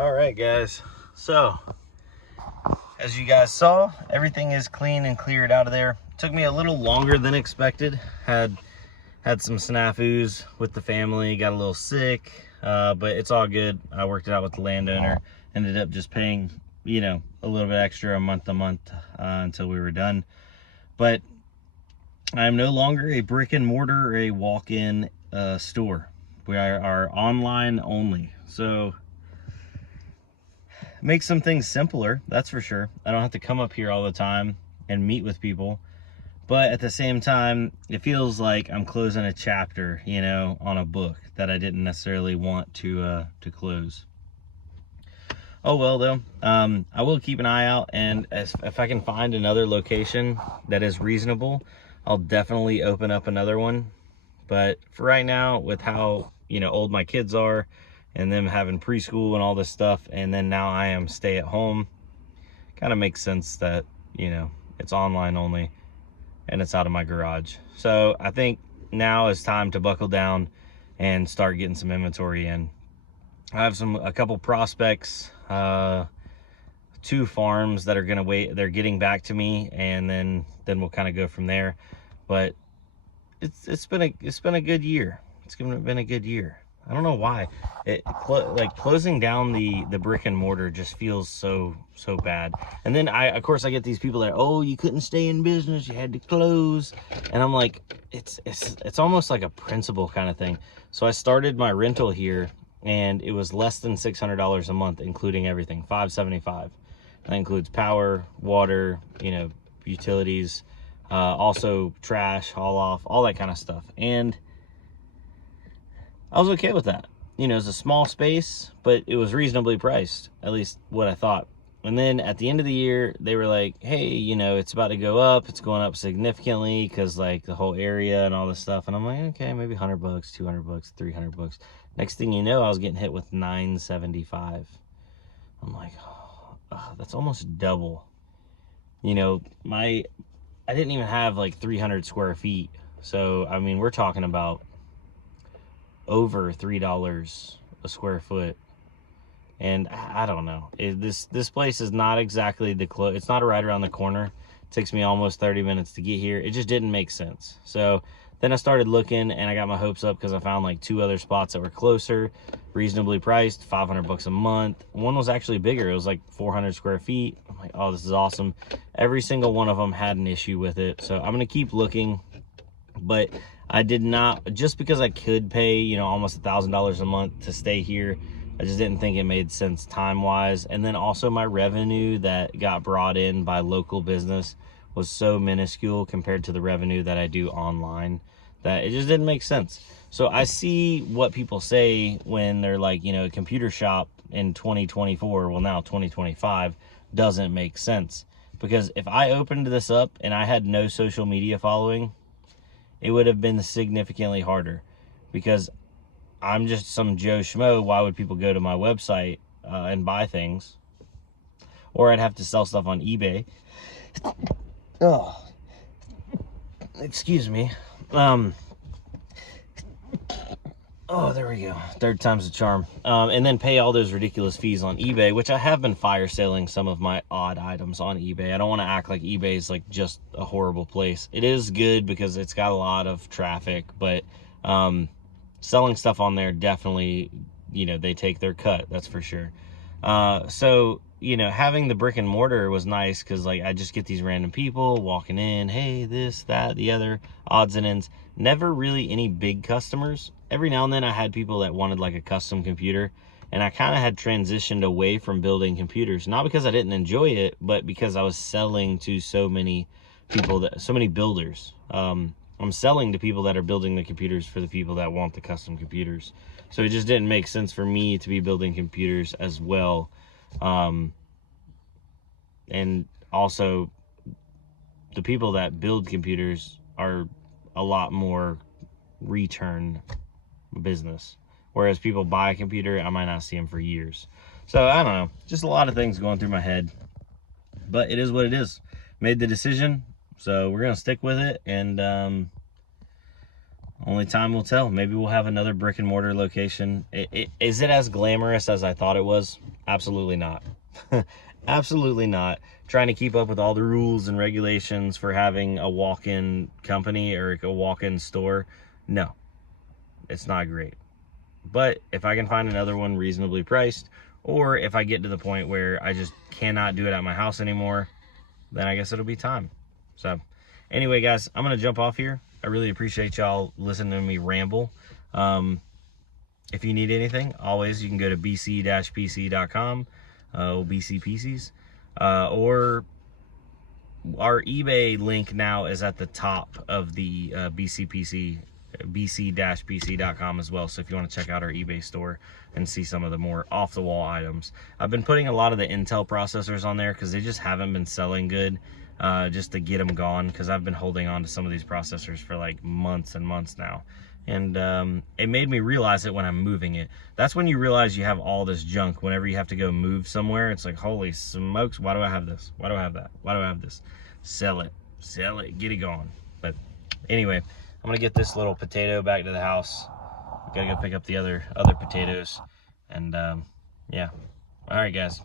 All right, guys. So, as you guys saw, everything is clean and cleared out of there. Took me a little longer than expected. Had some snafus with the family, got a little sick, but it's all good. I worked it out with the landowner. Ended up just paying, you know, a little bit extra a month until we were done. But I'm no longer a brick and mortar or a walk-in store. We are online only. So make some things simpler, that's for sure. I don't have to come up here all the time and meet with people, but at the same time it feels like I'm closing a chapter, you know, on a book that I didn't necessarily want to close. Oh well, though, I will keep an eye out, and if I can find another location that is reasonable, I'll definitely open up another one. But for right now, with how, you know, old my kids are and them having preschool and all this stuff, and then now I am stay at home, kind of makes sense that, you know, it's online only and it's out of my garage. So I think now is time to buckle down and start getting some inventory in. I have a couple prospects, 2 farms that are gonna wait. They're getting back to me, and then we'll kind of go from there. But it's been a good year. It's been a good year. I don't know why. Like closing down the brick and mortar just feels so bad. And then of course I get these people that, oh, you couldn't stay in business, you had to close. And I'm like, it's almost like a principle kind of thing. So I started my rental here, and it was less than $600 a month, including everything, $575. That includes power, water, you know, utilities, also trash, haul off, all that kind of stuff. And I was okay with that. You know, it's a small space, but it was reasonably priced, at least what I thought. And then at the end of the year, they were like, hey, you know, it's about to go up. It's going up significantly because, like, the whole area and all this stuff. And I'm like, okay, maybe $100, $200, $300. Next thing you know, I was getting hit with $975. I'm like, oh, that's almost double. You know, I didn't even have like 300 square feet. So, I mean, we're talking about over $3 a square foot. And I don't know, this place is not exactly it's not right around the corner. It takes me almost 30 minutes to get here. It just didn't make sense. So then I started looking, and I got my hopes up because I found like 2 other spots that were closer, reasonably priced, $500 a month. One was actually bigger. It was like 400 square feet. I'm like, oh, this is awesome. Every single one of them had an issue with it. So I'm gonna keep looking. But I did not, just because I could pay, you know, almost $1,000 a month to stay here, I just didn't think it made sense time-wise. And then also my revenue that got brought in by local business was so minuscule compared to the revenue that I do online that it just didn't make sense. So I see what people say when they're like, you know, a computer shop in 2024, well now 2025, doesn't make sense. Because if I opened this up and I had no social media following, it would have been significantly harder, because I'm just some Joe Schmo. Why would people go to my website and buy things? Or I'd have to sell stuff on eBay. Oh, excuse me. Oh, there we go. 3rd time's the charm. And then pay all those ridiculous fees on eBay, which I have been fire selling some of my odd items on eBay. I don't want to act like eBay is like just a horrible place. It is good because it's got a lot of traffic, but selling stuff on there definitely, you know, they take their cut, that's for sure. So, you know, having the brick and mortar was nice because, like, I just get these random people walking in, hey, this, that, the other, odds and ends. Never really any big customers. Every now and then I had people that wanted like a custom computer, and I kind of had transitioned away from building computers, not because I didn't enjoy it, but because I was selling to so many people, so many builders. I'm selling to people that are building the computers for the people that want the custom computers. So it just didn't make sense for me to be building computers as well. And also, the people that build computers are a lot more return business, whereas people buy a computer, I might not see them for years. So I don't know, just a lot of things going through my head, but it is what it is. Made the decision, so we're gonna stick with it, and only time will tell. Maybe we'll have another brick and mortar location. Is it as glamorous as I thought it was? Absolutely not. Absolutely not. Trying to keep up with all the rules and regulations for having a walk-in company or a walk-in store. No, it's not great. But if I can find another one reasonably priced, or if I get to the point where I just cannot do it at my house anymore, then I guess it'll be time. So anyway, guys, I'm going to jump off here. I really appreciate y'all listening to me ramble. If you need anything, always you can go to bc-pc.com, BCPCs, or our eBay link now is at the top of the bc-pc.com as well. So if you want to check out our eBay store and see some of the more off-the-wall items. I've been putting a lot of the Intel processors on there because they just haven't been selling good, just to get them gone, because I've been holding on to some of these processors for like months and months now. And it made me realize it when I'm moving it. That's when you realize you have all this junk. Whenever you have to go move somewhere, it's like, holy smokes, why do I have this? Why do I have that? Why do I have this? Sell it, get it going. But anyway, I'm gonna get this little potato back to the house. Gotta go pick up the other potatoes. And yeah, all right, guys.